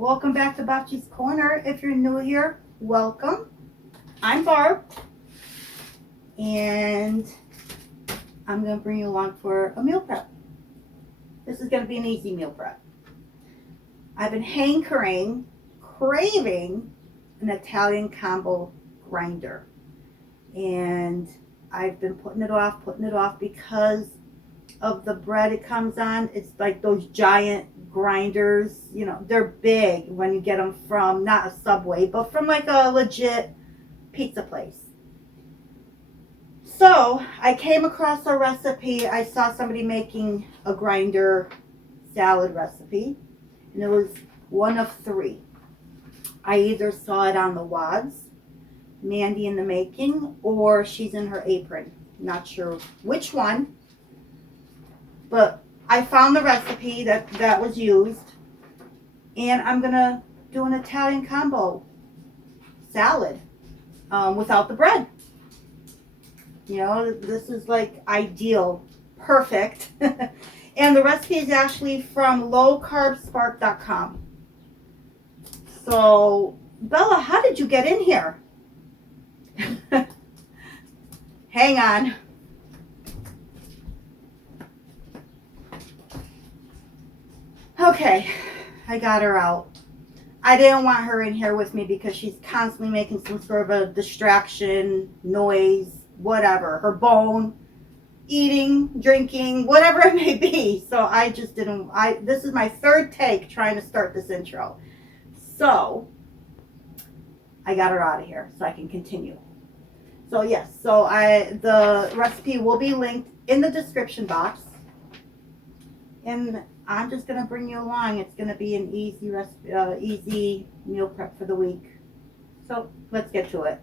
Welcome back to Bocce's Corner. If you're new here, welcome. I'm Barb, and I'm going to bring you along for a meal prep. This is going to be an easy meal prep. I've been craving an Italian combo grinder, and I've been putting it off because of the bread it comes on. It's like those giant grinders, you know, they're big when you get them from not a Subway, but from like a legit pizza place. So I came across a recipe. I saw somebody making a grinder salad recipe, and it was one of three. I either saw it on the wads, Mandy in the making, or she's in her apron. Not sure which one, but I found the recipe that was used, and I'm gonna do an Italian combo salad without the bread. You know, this is like ideal, perfect. And the recipe is actually from lowcarbspark.com. So, Bella, how did you get in here? Hang on. Okay, I got her out. I didn't want her in here with me because she's constantly making some sort of a distraction, noise, whatever. Her bone, eating, drinking, whatever it may be. So I just didn't, this is my third take trying to start this intro. So I got her out of here so I can continue. So yes, the recipe will be linked in the description box. And I'm just going to bring you along. It's going to be an easy recipe, easy meal prep for the week. So let's get to it.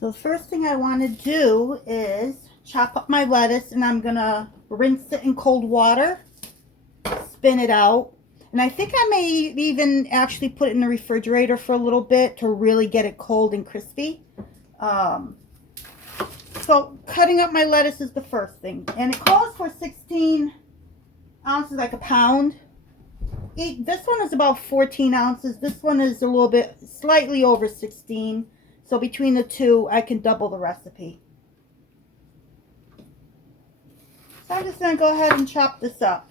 So the first thing I want to do is chop up my lettuce, and I'm going to rinse it in cold water, spin it out, and I think I may even actually put it in the refrigerator for a little bit to really get it cold and crispy. So cutting up my lettuce is the first thing, and it calls for 16 ounces, like a pound. This one is about 14 ounces. This one is a little bit, slightly over 16. So between the two, I can double the recipe. So I'm just going to go ahead and chop this up.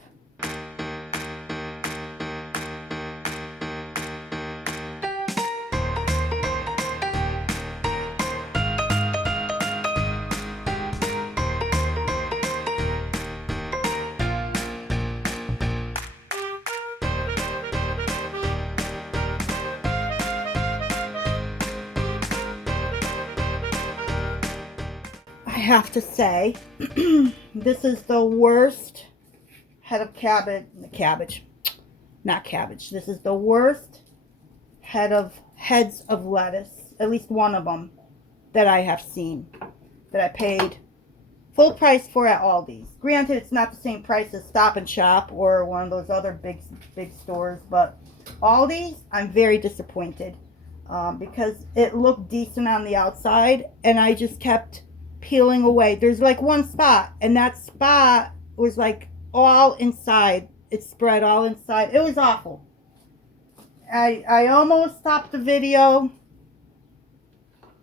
I have to say, this is the worst head of cabbage. This is the worst heads of lettuce, at least one of them, that I have seen, that I paid full price for at Aldi's. Granted, it's not the same price as Stop and Shop or one of those other big stores, but Aldi's, I'm very disappointed because it looked decent on the outside, and I just kept peeling away. There's like one spot, and that spot was like all inside. It spread all inside. It was awful. I almost stopped the video,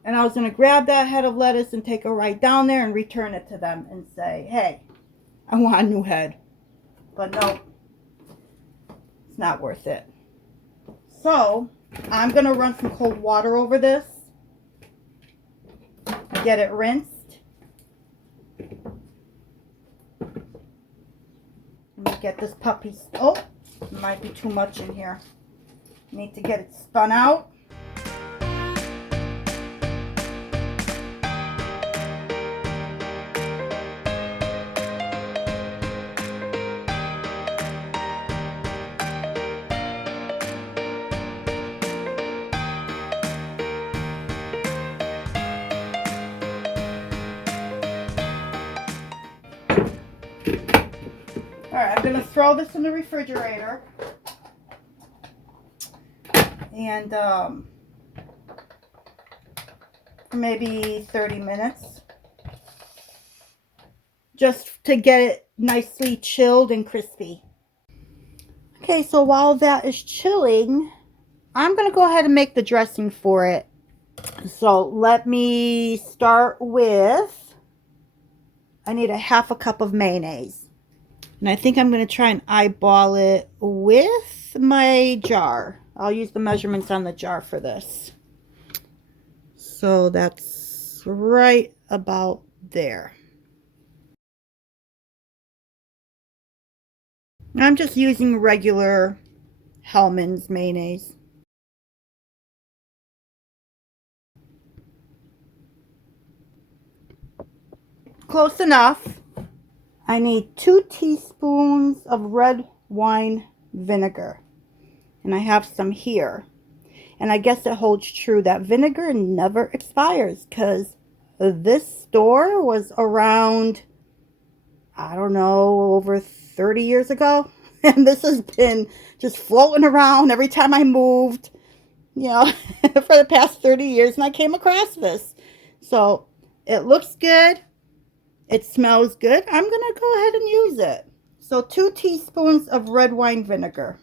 and I was going to grab that head of lettuce and take it right down there and return it to them and say, hey, I want a new head. But no, it's not worth it. So I'm going to run some cold water over this, get it rinsed. Let me get this puppy. Oh, might be too much in here. Need to get it spun out. Alright, I'm going to throw this in the refrigerator. and maybe 30 minutes, just to get it nicely chilled and crispy. Okay, so while that is chilling, I'm going to go ahead and make the dressing for it. So let me start with, I need a half a cup of mayonnaise. And I think I'm going to try and eyeball it with my jar. I'll use the measurements on the jar for this. So that's right about there. I'm just using regular Hellmann's mayonnaise. Close enough. I need 2 teaspoons of red wine vinegar. And I have some here. And I guess it holds true that vinegar never expires, because this store was around, I don't know, over 30 years ago. And this has been just floating around every time I moved, you know, for the past 30 years. And I came across this. So it looks good. It smells good. I'm going to go ahead and use it. So 2 teaspoons of red wine vinegar.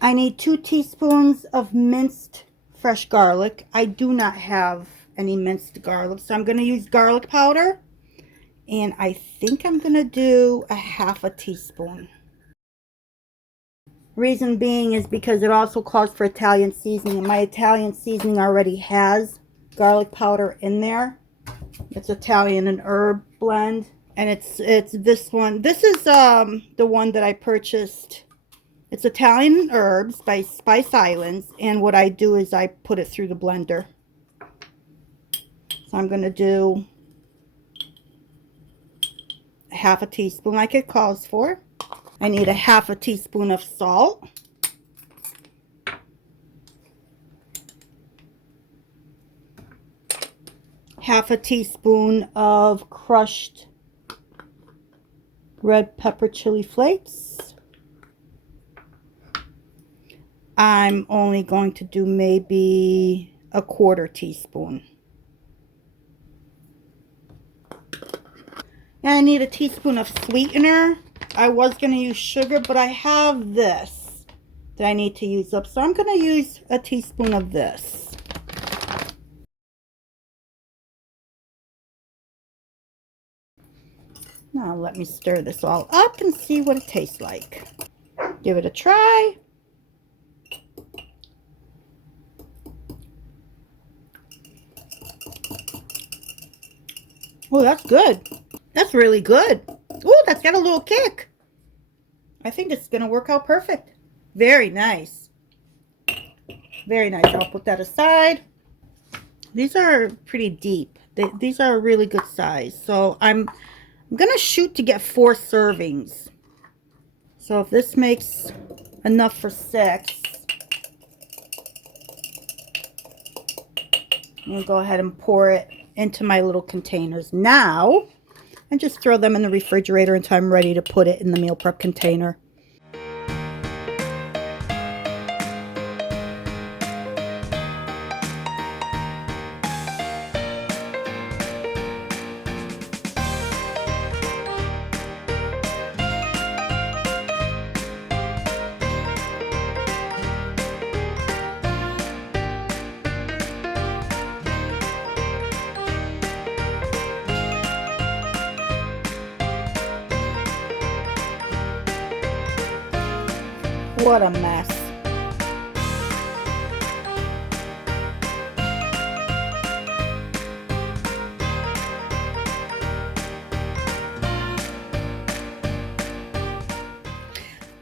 I need 2 teaspoons of minced fresh garlic. I do not have any minced garlic, so I'm going to use garlic powder. And I think I'm going to do a half a teaspoon. Reason being is because it also calls for Italian seasoning. And my Italian seasoning already has garlic powder in there. It's Italian and herb blend. And it's this one. This is the one that I purchased. It's Italian herbs by Spice Islands, and what I do is I put it through the blender. So I'm going to do half a teaspoon like it calls for. I need a half a teaspoon of salt. Half a teaspoon of crushed red pepper chili flakes. I'm only going to do maybe a quarter teaspoon. And I need a teaspoon of sweetener. I was going to use sugar, but I have this that I need to use up. So I'm going to use a teaspoon of this. Now let me stir this all up and see what it tastes like. Give it a try. Oh, that's good. That's really good. Oh, that's got a little kick. I think it's going to work out perfect. Very nice. Very nice. I'll put that aside. These are pretty deep. These are a really good size. So I'm going to shoot to get 4 servings. So if this makes enough for 6, I'm going to go ahead and pour it into my little containers now and just throw them in the refrigerator until I'm ready to put it in the meal prep container. What a mess.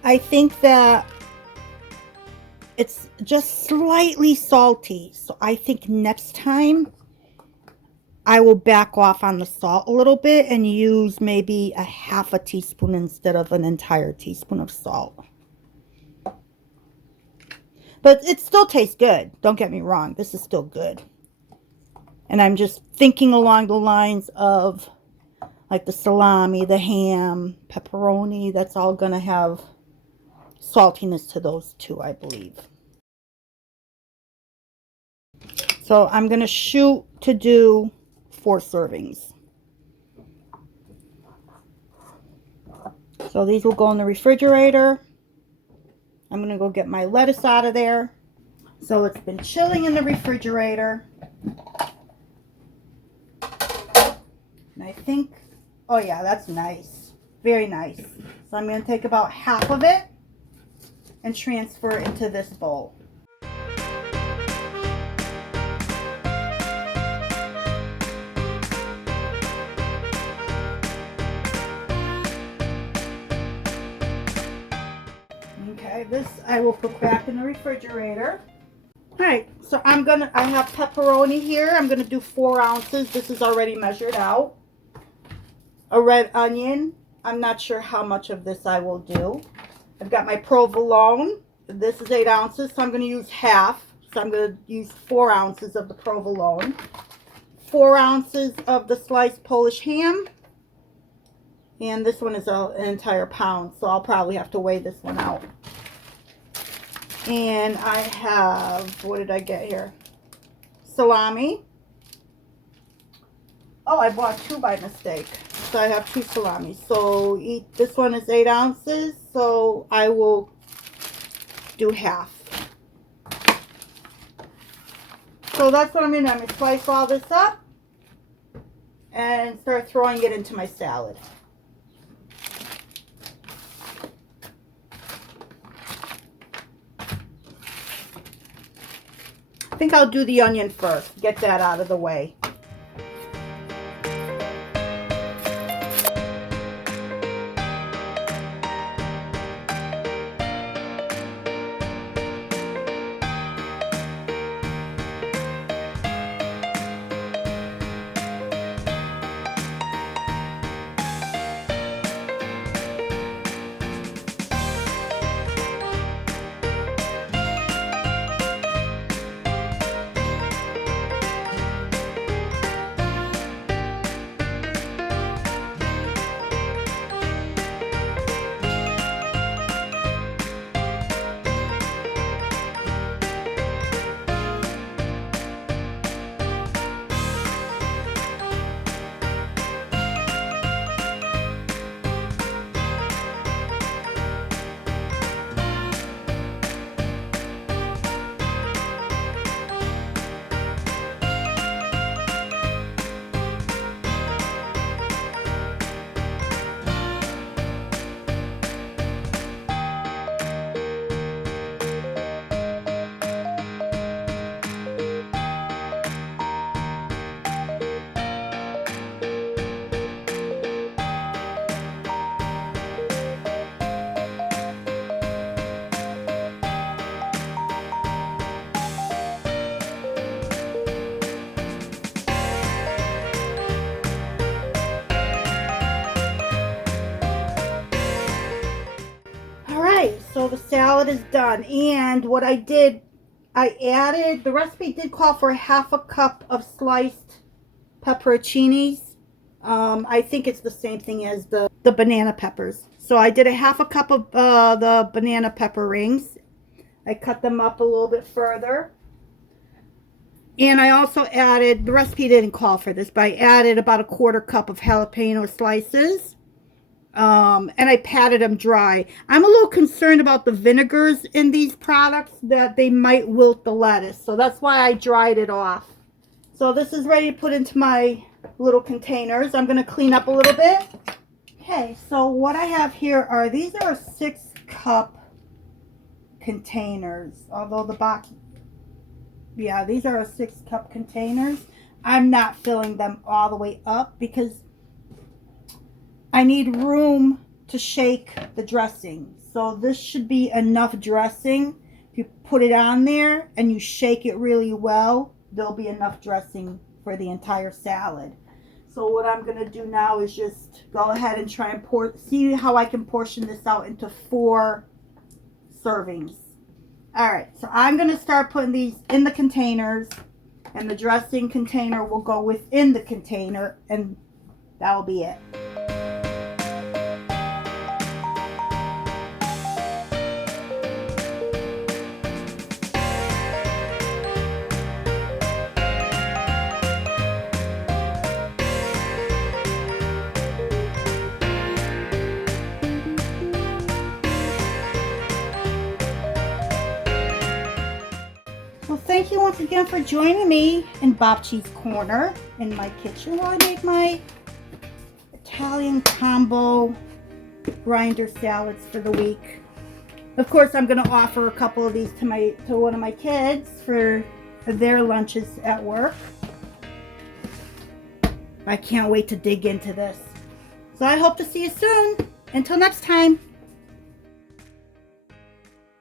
I think that it's just slightly salty. So I think next time I will back off on the salt a little bit and use maybe a half a teaspoon instead of an entire teaspoon of salt. But it still tastes good. Don't get me wrong. This is still good. And I'm just thinking along the lines of like the salami, the ham, pepperoni, that's all going to have saltiness to those too, I believe. So I'm going to shoot to do 4 servings. So these will go in the refrigerator. I'm going to go get my lettuce out of there. So it's been chilling in the refrigerator. And I think, oh yeah, that's nice. Very nice. So I'm going to take about half of it and transfer it into this bowl. Okay, this I will put back in the refrigerator. Alright, so I have pepperoni here. I'm going to do 4 ounces. This is already measured out. A red onion. I'm not sure how much of this I will do. I've got my provolone. This is 8 ounces, so I'm going to use half. So I'm going to use 4 ounces of the provolone. 4 ounces of the sliced Polish ham. And this one is an entire pound, so I'll probably have to weigh this one out. And I have, what did I get here? Salami. Oh, I bought 2 by mistake. So I have 2 salamis. So this one is 8 ounces, so I will do half. So that's what I'm going to do. I'm going to slice all this up and start throwing it into my salad. I think I'll do the onion first. Get that out of the way. So the salad is done, and what I did, I added, the recipe did call for 1/2 cup of sliced pepperoncinis. I think it's the same thing as the banana peppers. So I did 1/2 cup of the banana pepper rings. I cut them up a little bit further. And I also added, the recipe didn't call for this, but I added about 1/4 cup of jalapeno slices. And I patted them dry. I'm a little concerned about the vinegars in these products, that they might wilt the lettuce. So that's why I dried it off. So this is ready to put into my little containers. I'm going to clean up a little bit. Okay, so what I have here are, these are 6-cup containers. Although the box, yeah, these are 6-cup containers. I'm not filling them all the way up because I need room to shake the dressing. So this should be enough dressing. If you put it on there and you shake it really well, there'll be enough dressing for the entire salad. So what I'm going to do now is just go ahead and try and see how I can portion this out into 4 servings. Alright, so I'm going to start putting these in the containers, and the dressing container will go within the container, and That will be it. Well, thank you once again for joining me in Babci's Corner in my kitchen while I make my Italian combo grinder salads for the week. Of course, I'm going to offer a couple of these to one of my kids for their lunches at work. I can't wait to dig into this. So I hope to see you soon. Until next time.